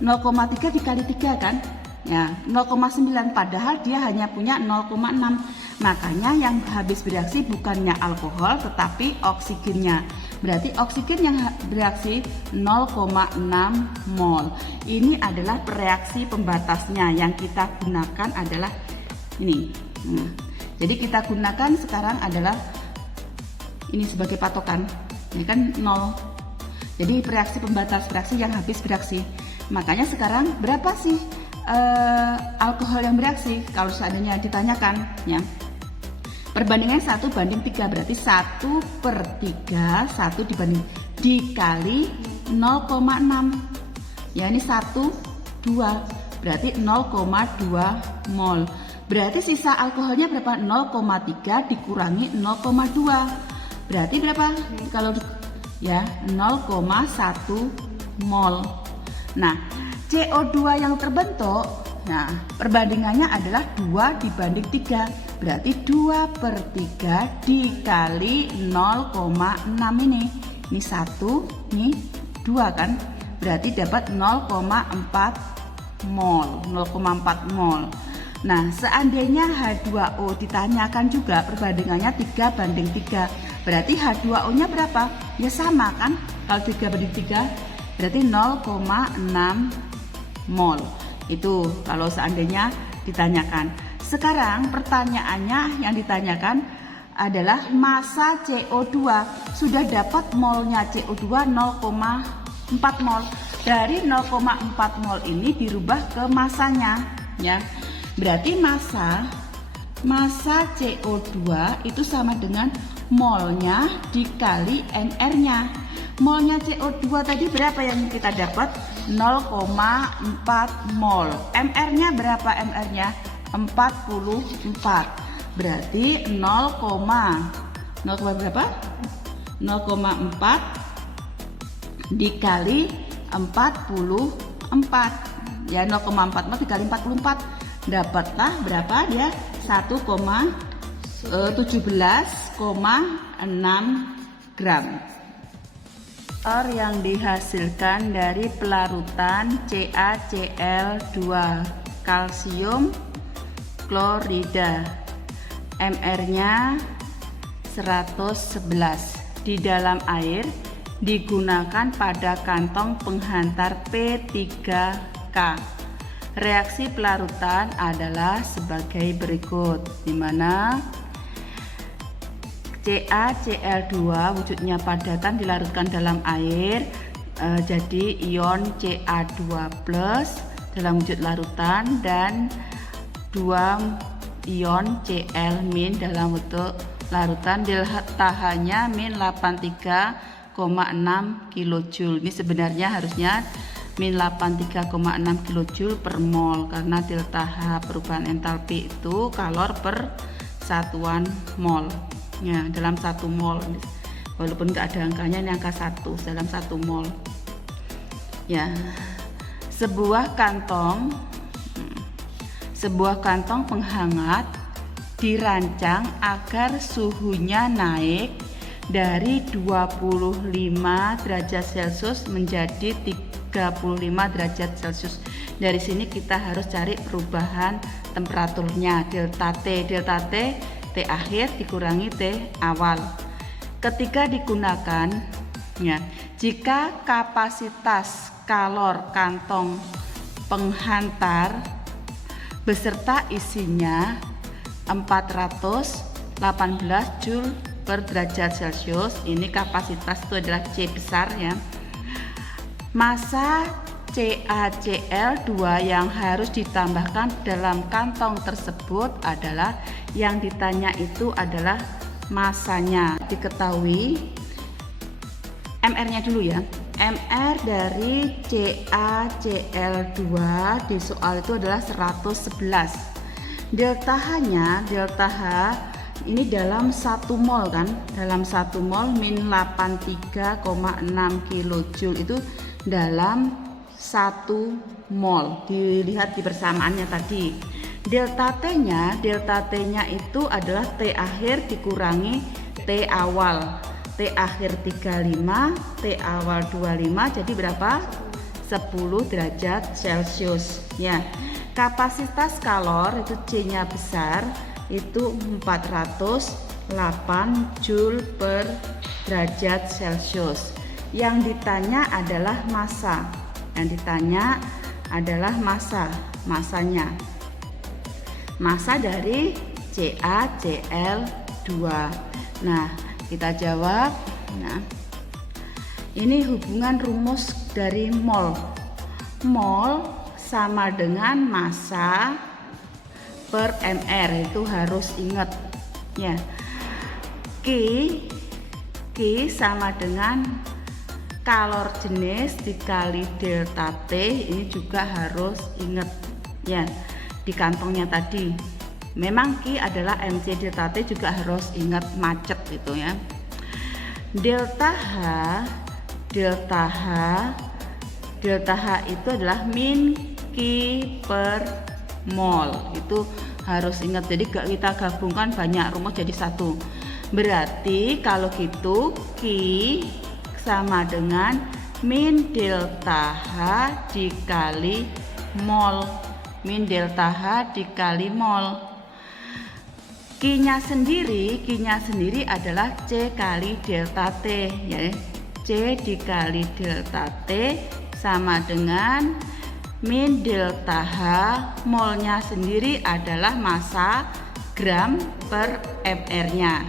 0,3 dikali 3 kan ya, 0,9, padahal dia hanya punya 0,6. Makanya yang habis bereaksi bukannya alkohol tetapi oksigennya. Berarti oksigen yang bereaksi 0,6 mol. Ini adalah reaksi pembatasnya, yang kita gunakan adalah ini. Jadi kita gunakan sekarang adalah ini sebagai patokan. Ini kan 0. Jadi reaksi pembatas, reaksi yang habis bereaksi. Makanya sekarang berapa sih alkohol yang bereaksi? Kalau seandainya ditanyakan ya, perbandingannya 1 banding 3, berarti 1/3 1 dikali 0,6 ya, ini 1 2 berarti 0,2 mol. Berarti sisa alkoholnya berapa? 0,3 dikurangi 0,2 berarti berapa? Kalau ya 0,1 mol. Nah CO2 yang terbentuk, nah perbandingannya adalah 2 dibanding 3, berarti 2/3 dikali 0,6 ini 1, ini 2 kan, berarti dapat 0,4 mol, 0,4 mol. Nah seandainya H2O ditanyakan juga perbandingannya 3 banding 3, berarti H2O nya berapa? Ya sama kan, kalau 3 banding 3 berarti 0,6 mol. Itu kalau seandainya ditanyakan. Sekarang pertanyaannya yang ditanyakan adalah massa CO2. Sudah dapat molnya CO2 0,4 mol. Dari 0,4 mol ini dirubah ke massanya ya. Berarti massa CO2 itu sama dengan molnya dikali NR-nya. Molnya CO2 tadi berapa yang kita dapat? 0,4 mol. MR-nya berapa? MR-nya 44. Berarti 0, berapa? 0,4 dikali 44. Ya 0,4 mol dikali 44. Dapatlah berapa dia? 1,17,6 gram. Yang dihasilkan dari pelarutan CaCl2 kalsium klorida, MR-nya 111 di dalam air, digunakan pada kantong penghantar P3K. Reaksi pelarutan adalah sebagai berikut, di mana CaCl2 wujudnya padatan dilarutkan dalam air, jadi ion Ca2+ dalam wujud larutan dan 2 ion Cl- dalam bentuk larutan, tahannya min 83,6 kJ. Ini sebenarnya harusnya min 83,6 kJ per mol, karena delta H perubahan entalpi itu kalor per satuan mol ya, dalam 1 mol, walaupun nggak ada angkanya, ini angka 1 dalam 1 mol ya. Sebuah kantong penghangat dirancang agar suhunya naik dari 25 derajat Celcius menjadi 35 derajat Celcius. Dari sini kita harus cari perubahan temperaturnya, delta T. Delta T, T akhir dikurangi T awal. Ketika digunakan, ya, jika kapasitas kalor kantong penghantar beserta isinya 418 Joule per derajat Celcius, ini kapasitas itu adalah C besar ya. Massa CaCl2 yang harus ditambahkan dalam kantong tersebut adalah, yang ditanya itu adalah masanya. Diketahui MR-nya dulu ya. MR dari CaCl2 di soal itu adalah 111. Delta H-nya, delta H ini dalam 1 mol kan, dalam 1 mol min 83,6 kilojoule itu dalam 1 mol. Dilihat di persamaannya tadi. Delta T-nya, itu adalah T akhir dikurangi T awal. T akhir 35, T awal 25, jadi berapa? 10 derajat Celcius ya. Kapasitas kalor itu C-nya besar, itu 408 Joule per derajat Celcius. Yang ditanya adalah massa. Yang ditanya adalah masanya. Massa dari CaCl2. Nah, kita jawab. Nah, ini hubungan rumus dari mol. Mol sama dengan massa per mr, itu harus ingat ya. Q sama dengan kalor jenis dikali delta T, ini juga harus ingat ya di kantongnya tadi. Memang Q adalah mc, delta T juga harus ingat macet gitu ya. Delta H itu adalah min Q per mol, itu harus ingat. Jadi kita gabungkan banyak rumus jadi satu. Berarti kalau gitu Q sama dengan min delta H dikali mol. Min delta H dikali mol. Q-nya sendiri adalah C kali delta T ya. C dikali delta T sama dengan min delta H, molnya sendiri adalah massa gram per mr-nya.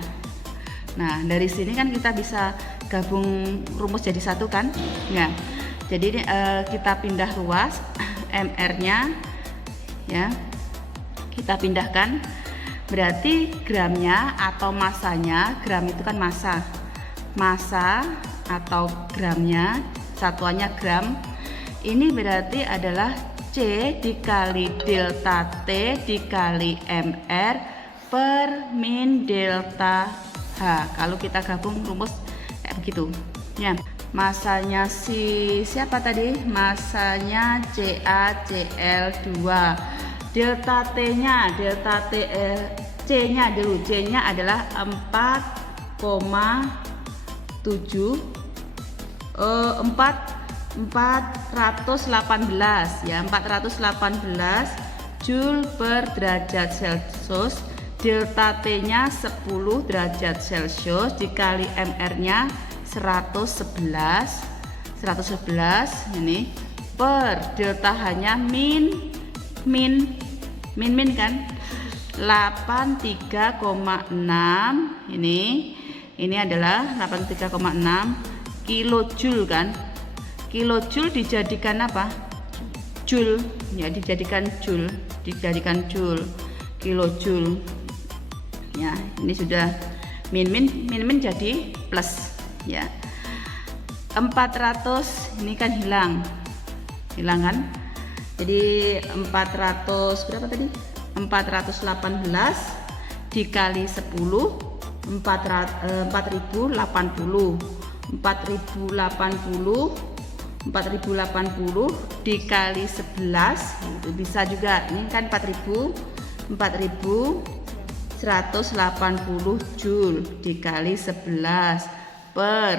Nah, dari sini kan kita bisa gabung rumus jadi satu kan ya. Jadi kita pindah ruas mr-nya ya, kita pindahkan, berarti gramnya atau masanya, gram itu kan massa atau gramnya, satuannya gram. Ini berarti adalah C dikali delta T dikali mr per min delta H. Kalau kita gabung rumus kayak begitu ya. Masanya siapa tadi? Masanya CaCl2. Delta T-nya, C-nya dulu. C-nya adalah 418 ya, 418 Joule per derajat Celcius. Delta T-nya 10 derajat Celcius dikali mr-nya 111 ini per delta H-nya min kan 83,6. Ini adalah 83,6 kilojoule kan. Kilojoule dijadikan apa? Joule ya, dijadikan joule, kilojoule ya. Ini sudah min jadi plus ya. 400 ini kan hilang kan. Jadi 400 berapa tadi? 418 dikali 10 4080 dikali 11 itu bisa juga. Ini kan 4180 Joule dikali 11 per,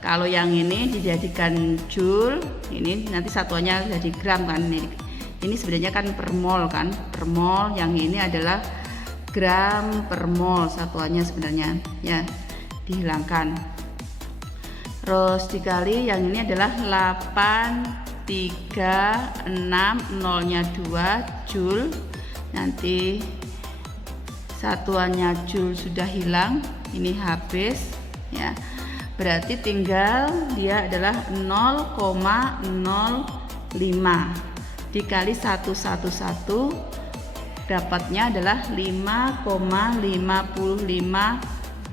kalau yang ini dijadikan Joule, ini nanti satuannya jadi gram kan. Ini sebenarnya kan per mol kan, per mol, yang ini adalah gram per mol satuannya sebenarnya ya, dihilangkan. Terus dikali yang ini adalah 836, nolnya 2 joule. Nanti satuannya joule sudah hilang, ini habis ya. Berarti tinggal dia adalah 0,05 dikali 111, dapatnya adalah 5,55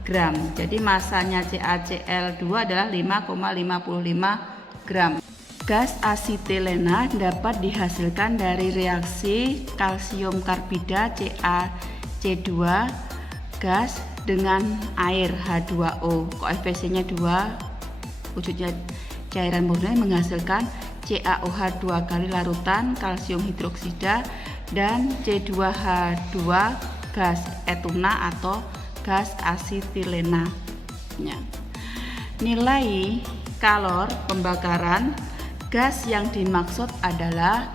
gram. Jadi masanya CaCl2 adalah 5,55 gram. Gas asetilena dapat dihasilkan dari reaksi kalsium karbida CaC2 gas dengan air H2O. Koefisiennya 2, wujudnya cairan murni, menghasilkan CaOH 2 kali larutan kalsium hidroksida dan C2H2 gas etuna atau gas asetilena. Nilai kalor pembakaran gas yang dimaksud adalah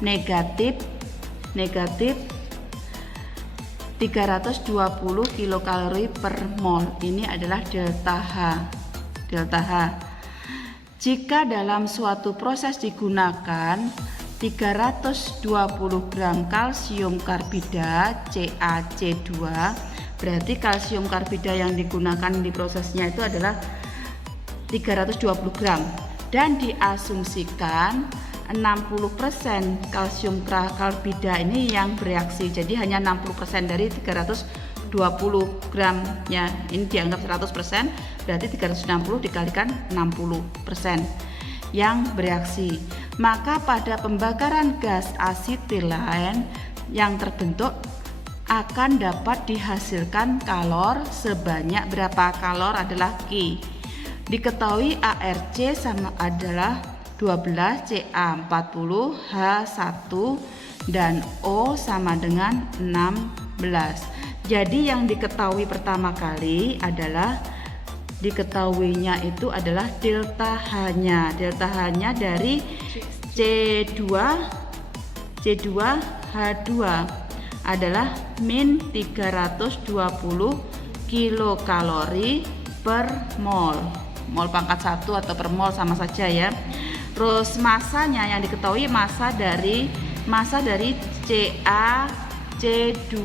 negatif 320 kilokalori per mol. Ini adalah delta H. Jika dalam suatu proses digunakan 320 gram kalsium karbida CaC2, berarti kalsium karbida yang digunakan di prosesnya itu adalah 320 gram, dan diasumsikan 60% kalsium karbida ini yang bereaksi. Jadi hanya 60% dari 320 gram ya. Ini dianggap 100%, berarti 360 dikalikan 60% yang bereaksi. Maka pada pembakaran gas asetilen yang terbentuk akan dapat dihasilkan kalor sebanyak berapa? Kalor adalah Q. Diketahui ARC sama adalah 12, Ca40, H1 dan O sama dengan 16. Jadi yang diketahui pertama kali adalah diketahuinya itu adalah delta H-nya. Delta H-nya dari C2H2 adalah min 320 kilokalori per mol. Mol pangkat 1 atau per mol sama saja ya. Terus masanya yang diketahui masa dari CaC2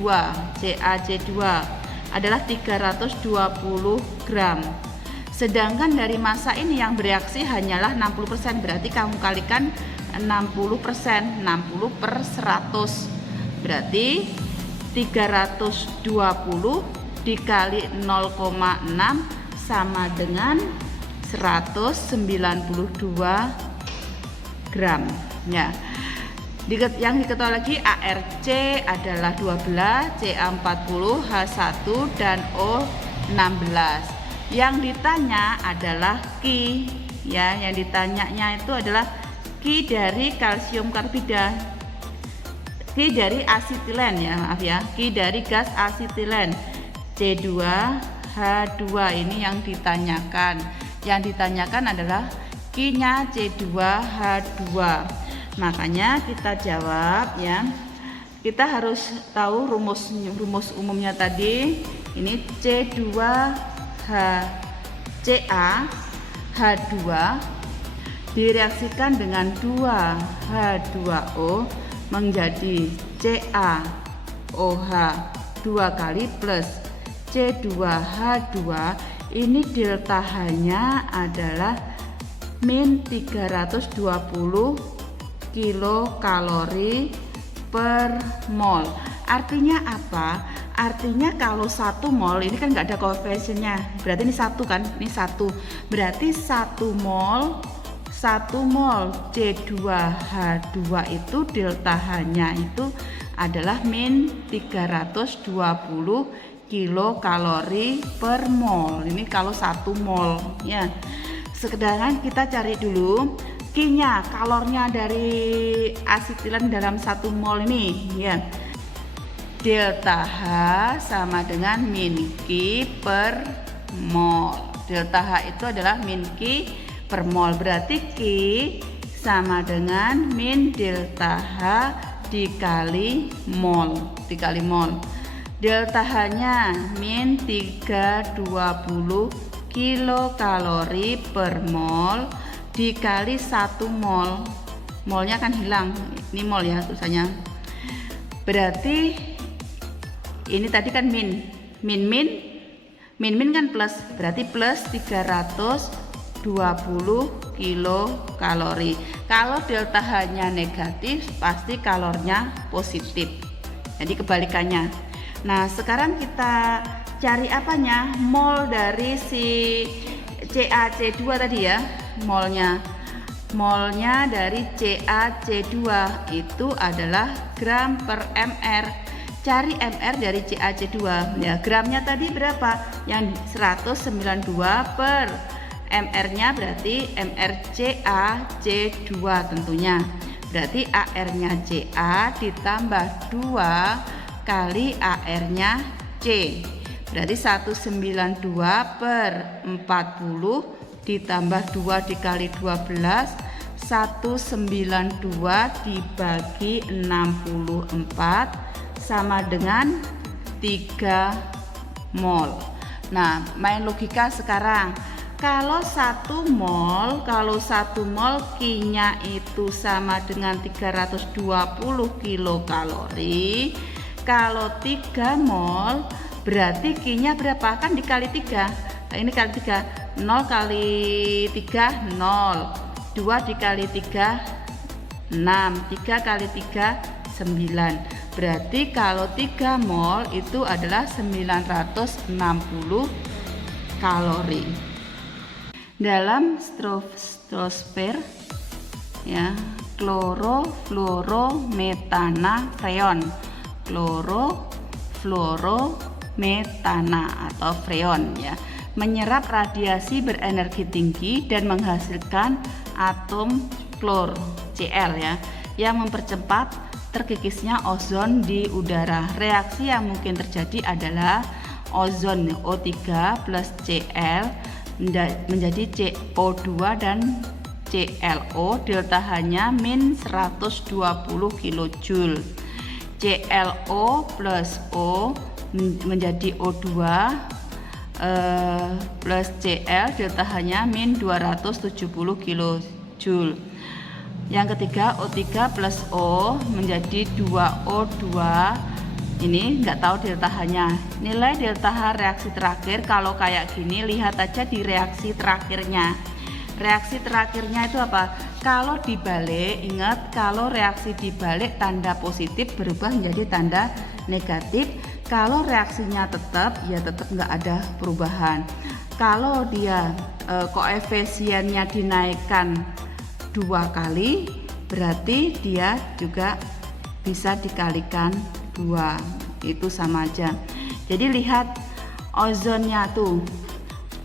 adalah 320 gram. Sedangkan dari massa ini yang bereaksi hanyalah 60%, berarti kamu kalikan 60%, 60 per 100. Berarti 320 dikali 0,6 sama dengan 192 gram ya. Yang diketahui lagi ARC adalah 12, Ca40, H1 dan O 16. Yang ditanya adalah Q ya, yang ditanyanya itu adalah Q dari kalsium karbida, Q dari asetilen ya, maaf ya, Q dari gas asetilen C2H2 ini yang ditanyakan. Yang ditanyakan adalah Q-nya C2H2. Makanya kita jawab ya. Kita harus tahu rumus umumnya tadi. Ini H2 direaksikan dengan 2H2O menjadi CaOH 2 kali plus C2H2. Ini delta H-nya adalah min 320 kilokalori per mol. Artinya apa? Artinya kalau 1 mol ini kan nggak ada koefisiennya, berarti ini 1 kan, ini 1. Berarti 1 mol C2H2 itu delta H-nya itu adalah min 320 kilokalori per mol. Ini kalau 1 mol ya. Sedangkan kita cari dulu Q-nya, kalornya dari asetilen dalam 1 mol ini ya. Delta H sama dengan min Q per mol. Delta H itu adalah min Q per mol. Berarti Q sama dengan min delta H dikali mol. Delta H-nya min 320 kilokalori per mol dikali 1 mol. Molnya kan hilang, ini mol ya tulisannya. Berarti ini tadi kan min kan plus, berarti plus 320 kilokalori. Kalau delta H-nya negatif, pasti kalornya positif. Jadi kebalikannya. Nah, sekarang kita cari apanya? Mol dari si CaC2 tadi ya. Molnya dari CaC2 itu adalah gram per mr. Cari mr dari CaC2 ya. Gramnya tadi berapa? Yang 192 per mr nya berarti mr CaC2 tentunya. Berarti AR nya Ca ditambah 2 kali AR nya C, berarti 192 per 40 ditambah 2 dikali 12, 192 dibagi 64 sama dengan 3 mol. Nah, main logika sekarang. Kalau 1 mol Q-nya itu sama dengan 320 kilokalori. Kalau 3 mol berarti Q-nya berapa? Kan dikali 3. Nah, ini kali 3. 0 kali 3 0. 2 dikali 3 6. 3 kali 3 9. Berarti kalau 3 mol itu adalah 960 kalori. Dalam stratosfer ya, klorofluorometana freon, klorofluorometana atau freon ya, menyerap radiasi berenergi tinggi dan menghasilkan atom klor Cl ya, yang mempercepat terkikisnya ozon di udara. Reaksi yang mungkin terjadi adalah ozon O3 plus Cl menjadi CO2 dan ClO. Delta H-nya min 120 kJ. ClO plus O menjadi O2 plus Cl, delta H-nya min 270 kJ. Yang ketiga, O3 plus O menjadi 2O2. Ini nggak tahu delta H-nya. Nilai delta H reaksi terakhir kalau kayak gini, lihat aja di reaksi terakhirnya. Reaksi terakhirnya itu apa? Kalau dibalik, ingat kalau reaksi dibalik tanda positif berubah menjadi tanda negatif. Kalau reaksinya tetap, ya tetap nggak ada perubahan. Kalau dia koefisiennya dinaikkan 2 kali, berarti dia juga bisa dikalikan 2, itu sama aja. Jadi lihat ozonnya tuh,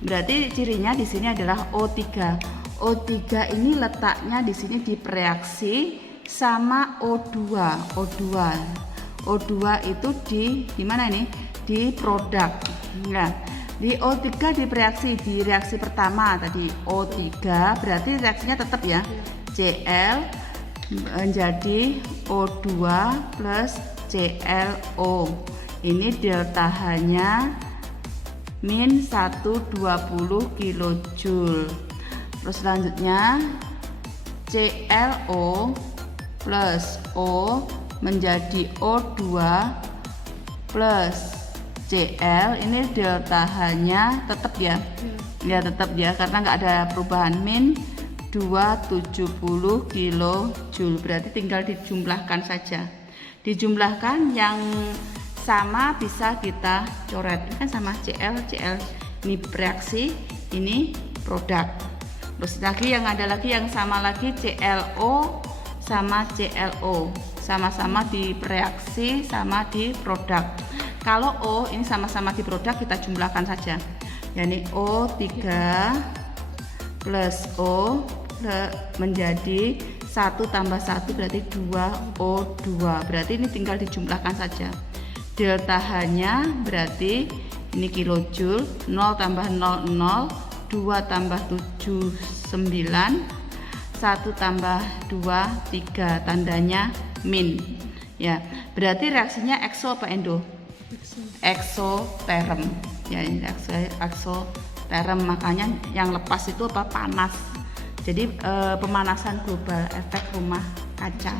berarti cirinya di sini adalah O3. O3 ini letaknya di sini di bereaksi sama O2. O2 itu di mana nih? Di produk. Nah, di O3 di reaksi pertama tadi O3, berarti reaksinya tetap ya. Cl menjadi O2 plus ClO. Ini delta H-nya min 120 kJ. Terus selanjutnya ClO plus O menjadi O2 plus Cl. Ini delta H-nya tetap ya. Ya tetap ya, karena nggak ada perubahan, min 270 kJ. Berarti tinggal dijumlahkan saja. Dijumlahkan yang sama bisa kita coret. Ini kan sama Cl ini bereaksi, ini produk. Terus lagi yang ada lagi yang sama lagi ClO sama ClO, sama-sama di bereaksi sama di produk. Kalau O ini sama-sama di produk, kita jumlahkan saja. Yani O3 plus O menjadi 1 tambah 1 berarti 2O2. Berarti ini tinggal dijumlahkan saja. Delta H-nya berarti ini kilojoule, 0 tambah 0 0, 2 tambah 7 9, 1 tambah 2, 3, tandanya min. Ya, berarti reaksinya ekso apa endo? Eksoterm. Ya, ini eksoterm, makanya yang lepas itu apa? Panas. Jadi pemanasan global, efek rumah kaca.